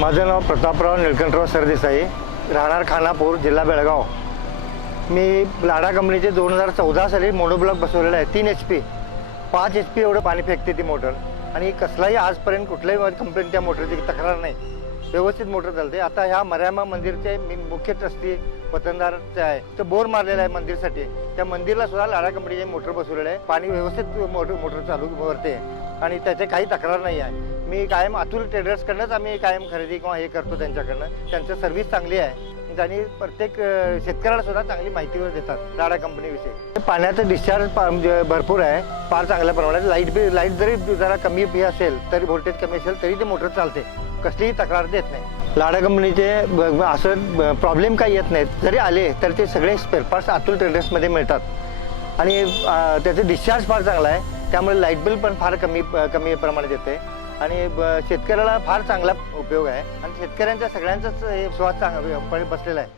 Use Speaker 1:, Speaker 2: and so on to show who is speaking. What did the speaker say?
Speaker 1: माझं नाव प्रतापराव निळकंठराव सरदेसाई राहणार खानापूर जिल्हा बेळगाव. मी लाडा कंपनीचे दोन हजार चौदा साली मोनोब्लॉक बसवलेला आहे. तीन एच पी पाच एच पी एवढं पाणी फेकते ती मोटर. आणि कसलाही आजपर्यंत कुठल्याही कंपनी त्या मोटरची तक्रार नाही. व्यवस्थित मोटर चालते. आता ह्या मर्यामा मंदिरचे मी मुख्य ट्रस्टी वतनदारचे आहे तर बोर मारलेला आहे मंदिरसाठी. त्या मंदिरला सुद्धा लाडा कंपनीचे मोटर बसवलेलं आहे. पाणी व्यवस्थित मोटर मोटर चालू वरते आणि त्याचे काही तक्रार नाही आहे. मी कायम अतुल ट्रेडर्सकडनंच आम्ही कायम खरेदी किंवा हे करतो त्यांच्याकडनं. त्यांचं सर्व्हिस चांगली आहे. आणि प्रत्येक शेतकऱ्याला सुद्धा चांगली माहिती देतात लाडा कंपनीविषयी पाण्याचं डिस्चार्ज म्हणजे भरपूर आहे. फार चांगल्या प्रमाणात. लाइट बी लाइट जरी जरा कमी बी असेल तरी व्होल्टेज कमी असेल तरी ते मोटर चालते. कसलीही तक्रार देत नाही. लाडा कंपनीचे असं प्रॉब्लेम काही येत नाहीत. जरी आले तर ते सगळे स्पेअर पार्ट्स अतुल ट्रेडर्समध्ये मिळतात. आणि अं, त्याचं डिस्चार्ज फार चांगला आहे. त्यामुळे लाइट बिल पण फार कमी कमी प्रमाणात येते. आणि ब- शेतकऱ्याला फार चांगला उपयोग आहे. आणि शेतकऱ्यांच्या सगळ्यांचाच हे स्वाद चांगला बसलेला आहे.